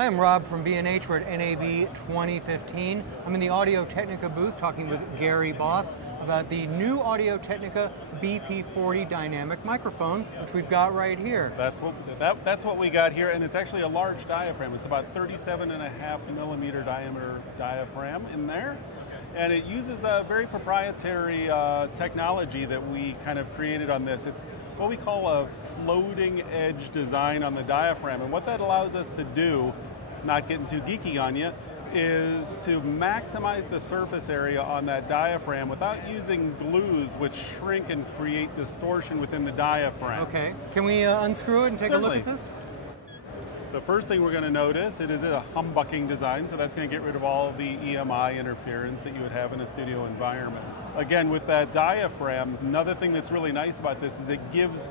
Hi, I'm Rob from B&H. We're at NAB 2015. I'm in the Audio-Technica booth talking with Gary Boss about the new Audio-Technica BP40 dynamic microphone, which we've got right here. That's what we got here, and it's actually a large diaphragm. It's about 37.5mm diameter diaphragm in there. And it uses a very proprietary technology that we kind of created on this. It's what we call a floating edge design on the diaphragm. And what that allows us to do, not getting too geeky on you, is to maximize the surface area on that diaphragm without using glues which shrink and create distortion within the diaphragm. Okay. Can we unscrew it and take Certainly. a look at this? The first thing we're going to notice, it is a humbucking design, so that's going to get rid of all the EMI interference that you would have in a studio environment. Again, with that diaphragm, another thing that's really nice about this is it gives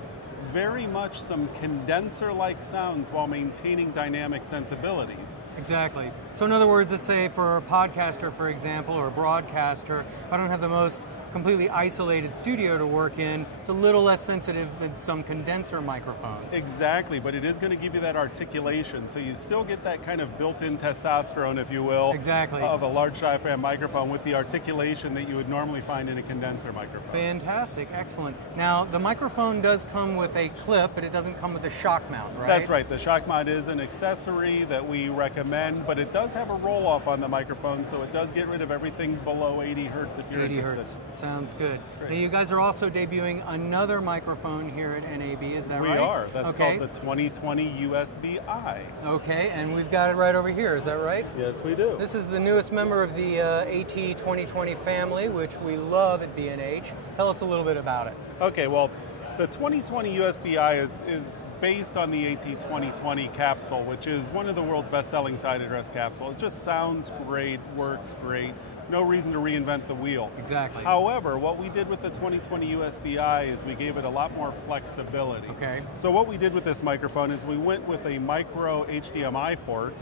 very much some condenser-like sounds while maintaining dynamic sensibilities. Exactly. So in other words, let's say for a podcaster, for example, or a broadcaster, if I don't have the most completely isolated studio to work in, it's a little less sensitive than some condenser microphones. Exactly, but it is going to give you that articulation, so you still get that kind of built-in testosterone, if you will, exactly, of a large diaphragm microphone with the articulation that you would normally find in a condenser microphone. Fantastic, excellent. Now, the microphone does come with a clip, but it doesn't come with a shock mount, right? That's right. The shock mount is an accessory that we recommend, but it does have a roll-off on the microphone, so it does get rid of everything below 80 hertz if you're 80 interested. Hertz. Sounds good. Great. Now, you guys are also debuting another microphone here at NAB, is that right? We are. That's called the 2020 USBi. Okay, and we've got it right over here, is that right? Yes, we do. This is the newest member of the AT2020 family, which we love at B&H. Tell us a little bit about it. Okay, well, the 2020 USBi is based on the AT2020 capsule, which is one of the world's best-selling side address capsules. It just sounds great, works great. No reason to reinvent the wheel. Exactly. However, what we did with the 2020 USBi is we gave it a lot more flexibility. Okay. So what we did with this microphone is we went with a micro HDMI port,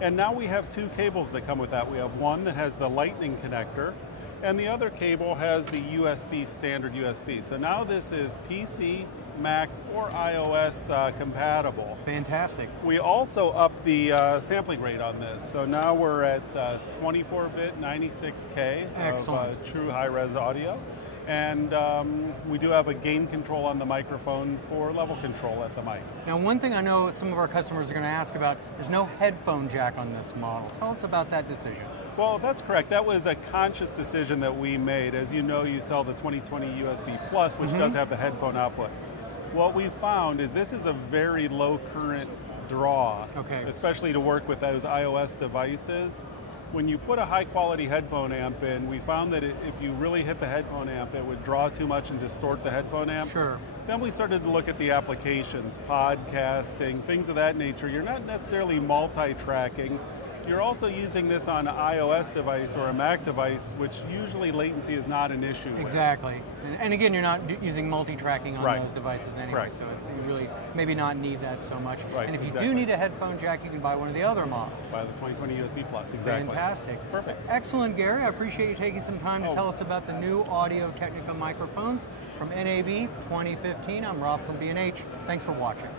and now we have two cables that come with that. We have one that has the lightning connector, and the other cable has the USB, standard USB. So now this is PC, Mac, or iOS compatible. Fantastic. We also upped the sampling rate on this. So now we're at 24-bit 96K of true high-res audio. And we do have a gain control on the microphone for level control at the mic. Now, one thing I know some of our customers are going to ask about, there's no headphone jack on this model. Tell us about that decision. Well, that's correct. That was a conscious decision that we made. As you know, you sell the 2020 USB Plus, which does have the headphone output. What we found is this is a very low current draw, especially to work with those iOS devices. When you put a high quality headphone amp in, we found that if you really hit the headphone amp, it would draw too much and distort the headphone amp. Sure. Then we started to look at the applications, podcasting, things of that nature. You're not necessarily multi-tracking. You're also using this on an iOS device or a Mac device, which usually latency is not an issue with. Exactly. And again, you're not using multi-tracking on those devices anyway, so you really maybe not need that so much. Right, and if you do need a headphone jack, you can buy one of the other models. Buy the 2020 USB Plus, exactly. Fantastic. Perfect. Excellent, Gary. I appreciate you taking some time to tell us about the new Audio-Technica microphones from NAB 2015. I'm Rob from B&H. Thanks for watching.